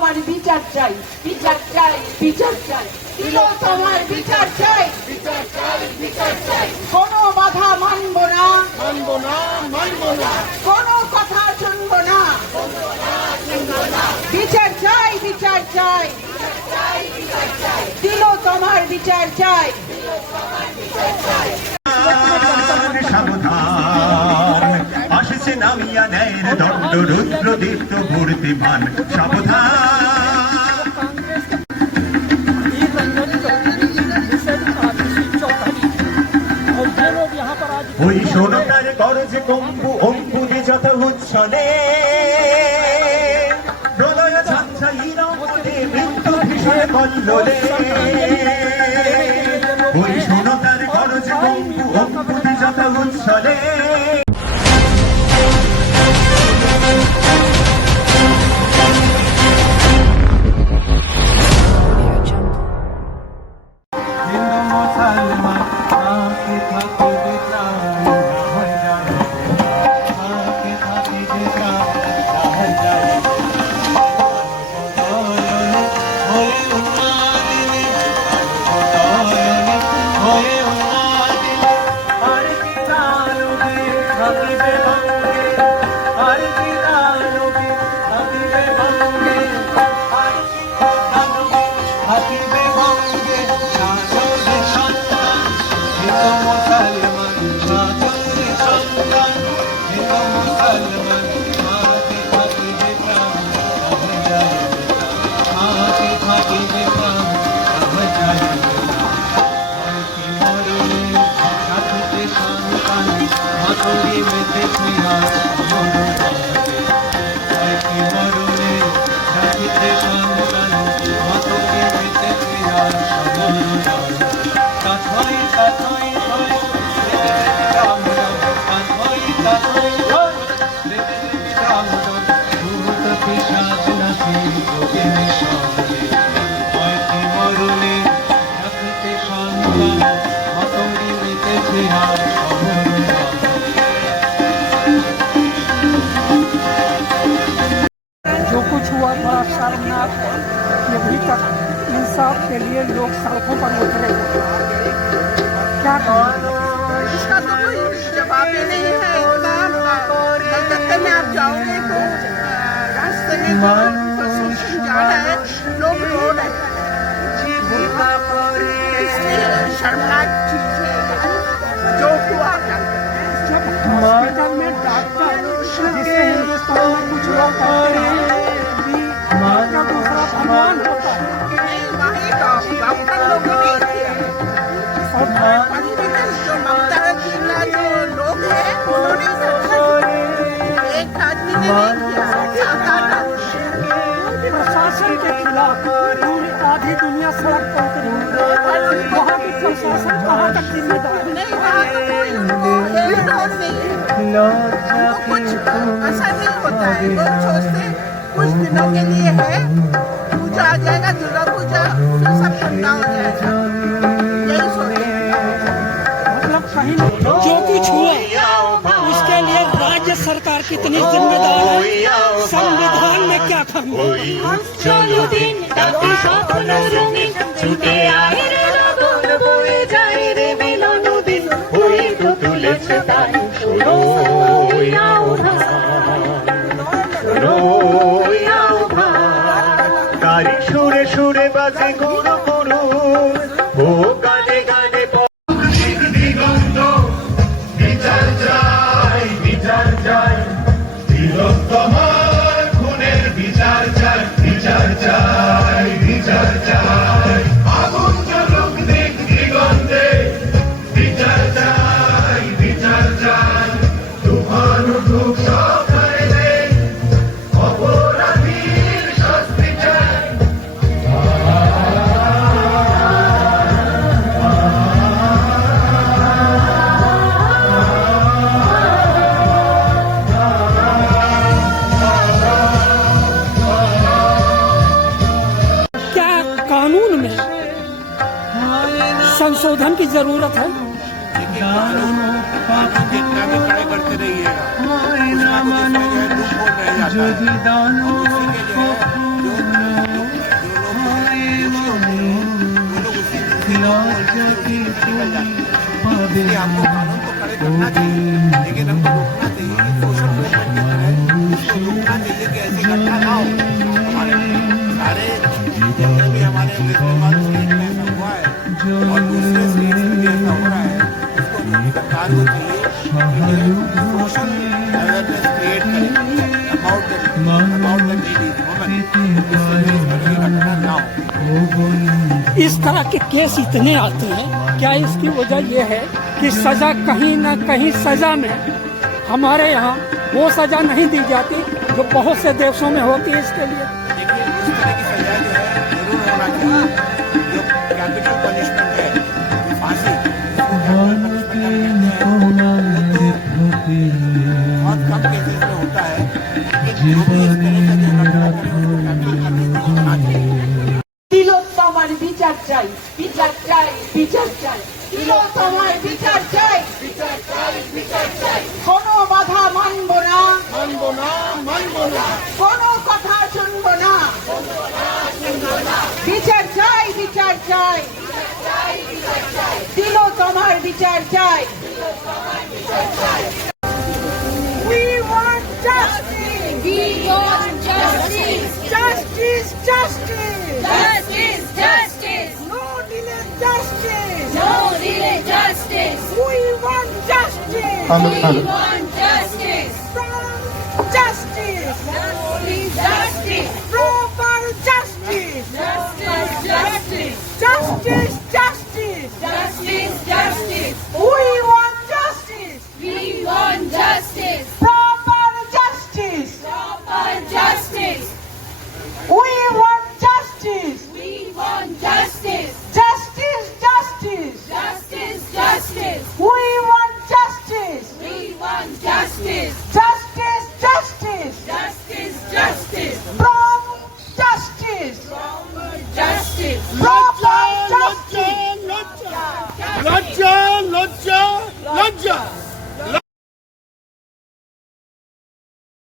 তোমার বিচার চাই, বিচার চাই, বিচার চাই, তিলোত্তমার বিচার চাই, বিচার চাই, বিচার চাই। কোনো বাধা মানব না, মানব না, মানব না, কোনো কথা শুনব না, বিচার চাই, বিচার চাই, তিলোত্তমার বিচার চাই। সাবধান আসছে নামিয়া ন্যায়ের দণ্ড রুদ্র দীপ্ত মূর্তিমান সাবধান। ওই সোনকার করজ কম্পু অম্পুরে যত উচ্ছলে প্রলয় ঝঞ্ঝাইরা মৃত্যু ভীষণ কল্লোলে। ওই সোনকার করজ কম্পু অম্পুরে যত উচ্ছলে जो कुछ हुआ बड़ा शर्मनाक है कि अभी तक इंसाफ के लिए लोग सड़कों पर उतरे क्या इसका तो कोई जवाब ही नहीं है। कलकत्ते में आप जाओगे तो रास्ते में प्रोसेशन जा रहा है, लोग रो रहे हैं। इसलिए शर्मनाक चीज है जो हुआ। हॉस्पिटल में डॉक्टर जिसे हिंदुस्तान में कुछ लोग कहते हैं कि डॉक्टर दूसरा भगवान होता है, नहीं वहीं डॉक्टर लोग नहीं किया। और जो ममता जिला जो लोग हैं उन्होंने एक आदमी ने नहीं किया, सात आठ प्रशासन के खिलाफ पूरी आधी दुनिया सड़क पर उतरी। वहाँ की प्रशासन कहाँ तक जिम्मेदार है? नहीं वहाँ तो कोई उनको हेल्प नहीं है। उनको कुछ ऐसा नहीं होता है। लोग सोचते कुछ दिनों के लिए है, पूजा आ जाएगा, दुर्गा पूजा, फिर सब ठंडा हो जाएगा, यही सोचते हैं। मतलब कहीं जो कुछ हुआ उसके लिए राज्य सरकार कितनी जिम्मेदार है, संविधान में क्या कमी है? চলো দিন তাকে স্বপ্ন রঙিন ছুটে আয় রে লগন বয়ে যায় রে মিলন দিন হয়ে তো তুলেছে তাই শোনো তারি সুরে সুরে বাজে গুরু গুরু ও গানে গানে দিগন্ত বিচার চাই, বিচার চাই, তিলোত্তমার খুনের বিচার চাই, বিচার চাই, বিচার চাই। আগুন জ্বলুক দিক দিগন্তে বিচার চাই, বিচার চাই। তুফান উঠুক সব ধারে অপরাধীর শাস্তি চাই। क्या कानून में संशोधन की जरूरत है? जितना भी पढ़ाई करते रहिएगा कुछ ना कुछ इसमें जो है लूप होल रह जाता है। और उसी के जो है जो इसलिए हमको कानून तो खड़े करना चाहिए, लेकिन हमको रोकना चाहिए। सोशल मूवमेंट की तरह इसको रोकना चाहिए कि ऐसी घटना ना हो। हमारे सारे जितने भी हमारे मुसलमान स्टेट में ऐसा हुआ है और दूसरे स्टेट में भी ऐसा हो रहा है, उसको सरकार को चाहिए सोशल अवेयरनेस क्रिएट करें अबाउट द नीडी वुमेन, इससे देश में कोई घटना ना हो। इस तरह के केस इतने आते हैं, क्या इसकी वजह यह है कि सजा कहीं ना कहीं सजा में हमारे यहाँ वो सजा नहीं दी जाती जो बहुत से देशों में होती है? इसके लिए देखिए, इस तरह की सजा जो है जरूर होना चाहिए। जो कैपिटल पनिशमेंट है, फांसी, इसको कैपिटल पनिशमेंट हम कहते हैं, बहुत कम केसेस में होता है। लेकिन जो भी इस तरह का जो घटना करे उसको कैपिटल पनिशमेंट होना चाहिए। তিলোত্তমার বিচার চাই, বিচার চাই, বিচার চাই। তিলোত্তমার বিচার চাই, বিচার চাই, বিচার চাই। কোনো বাধা মানব না, মানব না, মানব না। কোনো কথা শুনব না, বিচার চাই, বিচার চাই, তিলোত্তমার বিচার চাই। We want justice. We want justice. Justice, justice. Justice, justice. No delay, justice. No delay, justice. We want justice. We want justice. Justice. Only justice. Proper justice. Justice, justice. Justice, justice. Justice, justice. We want justice. We want justice. Proper justice. Proper justice. We want justice. We want justice. Justice, justice. Justice, justice. We want justice. We want justice. Justice, justice. Justice, justice. From justice. Justice. From